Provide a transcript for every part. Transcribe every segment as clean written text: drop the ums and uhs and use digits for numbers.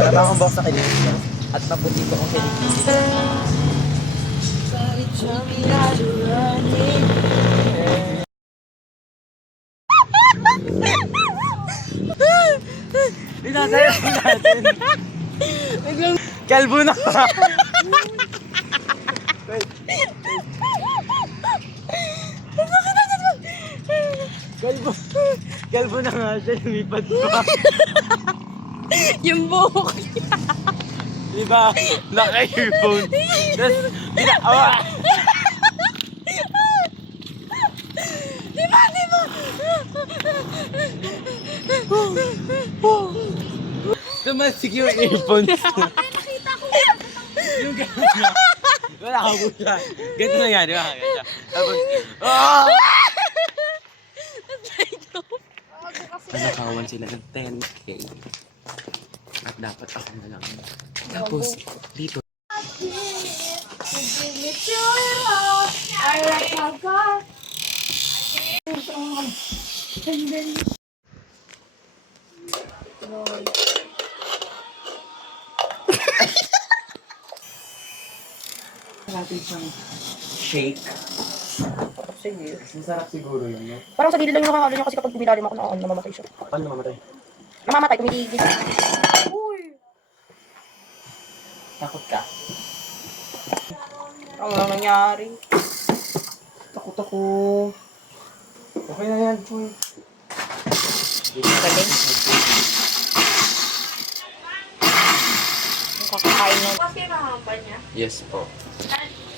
Wala ba akong box sa kilikili? At maputi ko akong kilikili. Inasayaw natin. Kalbo na ka. Kalbo. Kalbo na nga siya, lumipad pa. Yung buhok niya. Diba? Naka-earphone. Tapos, pinaawa. Diba? Tumansik yung earphones. Nakita ko. Yung gano'n na. Wala ka buta. Ganito na yan, di ba? Ganito. Tapos, ah! Nanakawan sila ng 10K. At dapat ako na lang. Tapos, dito. Natin siyang shake. Sige. Masarap siguro yun, no? Parang sa gilid lang yung nakakalo niya kasi kapag pumilalim ako na namamatay siya. Paano mamatay? Namamatay, kumigigil. Uy! Takot ka? Ano lang nangyari? Takot ako. Okay na yan, Choy. Galing. Yung kakakain na. Bukas kayo makakambal niya? Yes po.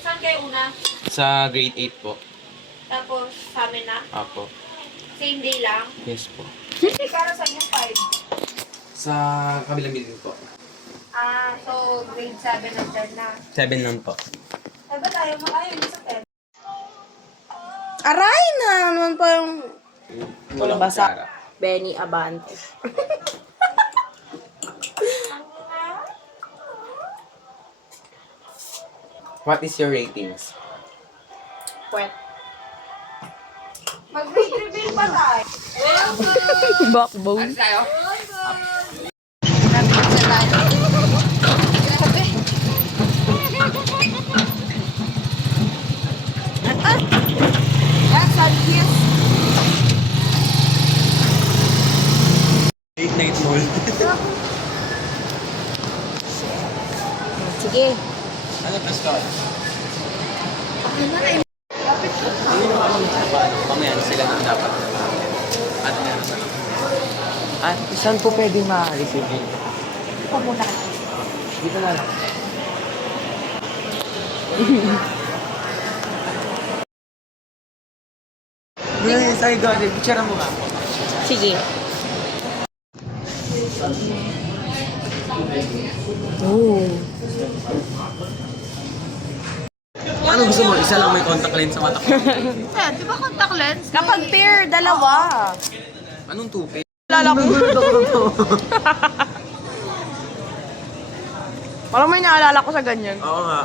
Saan kayo una? Sa grade 8 po. Tapos sa amin na? Apo. Same day lang? Yes po. Hindi para sa inyo 5. Sa kabilang building po. Ah, so grade 7 and 10 na. 7 lang po. Eh, ba't ayaw mo? Ayaw niyo sa 10? Aray na! Naman pa yung Walang basa. kutsara. Benny Abante. What is your ratings? Pwet. Mag-grade reveal pa tayo. Backbone. Late night mall. Sige. Ano ba start? Mamaya sila nang dapat. At meron na. Ah, saan po pwede ma-receive yun? Pumunta ka. Dito na lang. Sige, sorry, God. Picture mo nga po. Sige. Oh. Ano gusto mo? Isa lang may contact lens sa mata ko. Di ba contact lens? Kapag pair, dalawa. Anong tupi? Alala ko. Parang may naalala ko sa ganyan. Oo nga.